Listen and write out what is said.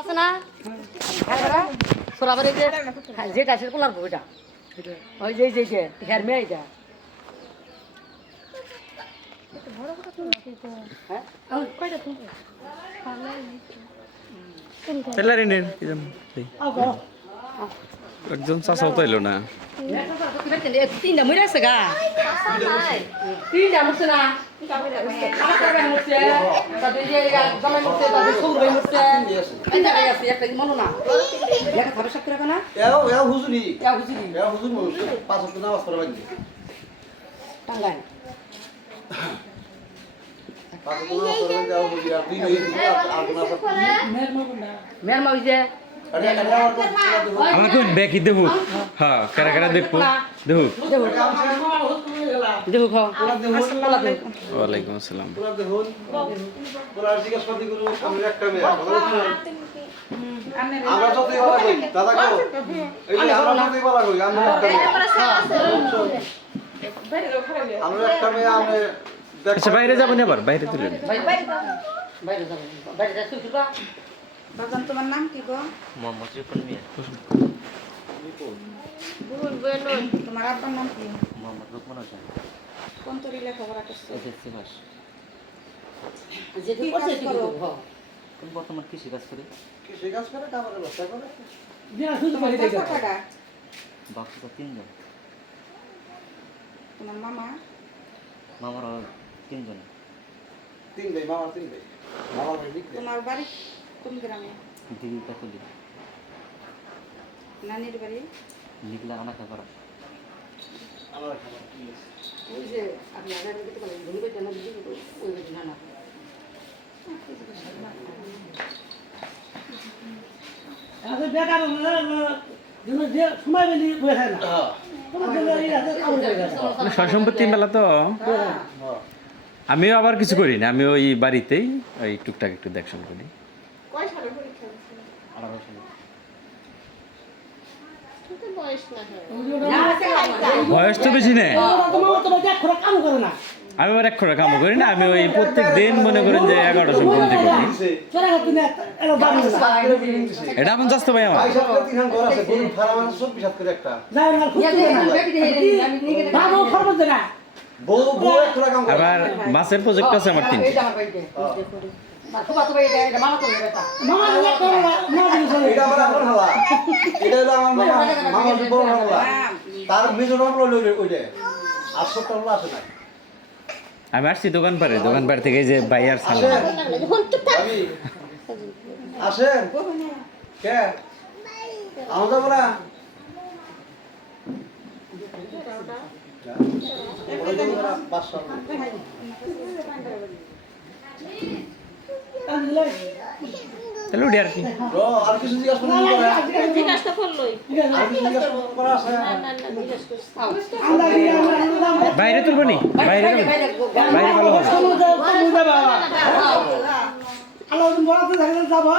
আছে না সোলাবারে যে যেটা আছে কোলার বইটা ওই যে যে যে হের মেয়ে এটা হ্যাঁ কয়টা তুমি তেলারি নেন একজন চাচাও তো এলো না তিনটা মরে আছে গা তিনটা মরছে না একটা মনো না খাবে সব করে না হুজুরি হুজুর মানুষ 5 ওয়াক্ত নামাজ পড়া বাকি টাঙ্গাই 5 ওয়াক্ত নামাজ পড়া যাও হুজুরি আর দিন হই আর না সব মের মা হইছে আমার কোন ব্যাকি দেবো হ্যাঁ কারা কারা দেখবো দেবো দেখো খাও ওয়ালাইকুম আসসালাম পুরা দেখুন পুরা জিজ্ঞেস করতে গুরু আমি একটা মেয়ে আমরা যতই বলা কই দাদা গো এই যে আমরা যতই বলা কই আমরা একটা মেয়ে আমরা একটা মেয়ে আমি আচ্ছা বাইরে যাবেন আবার বাইরে তুলেন বাইরে যাবো বাইরে যাচ্ছি তুবা বাজান তোমার নাম কি গো? মোহাম্মদ রিপন মিয়া তোমার আব্বার নাম কি? মোহাম্মদ রুকমান হোসেন কোন তরি লেখাপড়া করছে? এসএসসি পাস যে কি করছে কি করব কোন বর্তমান কৃষি কাজ করি কি কাজ করে কামারের ব্যবসা করে তোমার কত টাকা? বাকি তো তিনজন তোমার মামা? মামার তিনজন তিন ভাই মামা তিন ভাই মামা ভাই দিক তোমার বাড়ি কোন গ্রামে? দিদি কাকুলি নানির বাড়ি? লিখলা আনাকা করা আমার খাবার কি আছে ওই যে আপনি আগে দিতে পারেন ধরে কেন দিতে ওই না না আচ্ছা বেকার যে সময় বেলি বসে থাকে না সয় সম্পত্তি মেলা তো আমিও আবার কিছু করি না আমি ওই বাড়িতেই ওই টুকটাক একটু দেখশন করি 18 সালে বয়স তো বেশি নেই তোমার দেখ খোরা কাম করে না আমি আবার এক করে কাম করি না আমি ওই প্রত্যেক দিন মনে করেন যে 11টা সম্পত্তি করি চলে গেছে না এলো বাড়ি না এটা আমার জাস্ত ভাই আমার ভাই সব তিন হান ঘর আছে গরু ফার্ম আছে সব বিশাল করে একটা যাও না খুঁজতে না বাবু খরচ না বউ বউ একটা কাম করে আবার মাছের প্রজেক্ট আছে আমার তিনটে এটা আমার বাড়িতে বাবা তো এটা মামা তো এটা মামা না করে না দিলে চলে এটা আমার আপন হালা এটা হলো আমার মামা মামার বড় হালা তার মেজর নাম হলো ওইটা আর সবটা হলো আসে না আমি আসছি দোকান পাড়ে থেকে এই যে বাইয়ার সামনে আমি আসেন কে আমার যাবো না তাহলে উঠি আর কি আর কিছু জিজ্ঞাসা করা আছে বাইরে তুলবো নি বাইরে বাইরে ভালো হবে আল্লাহ বড় তো যাবো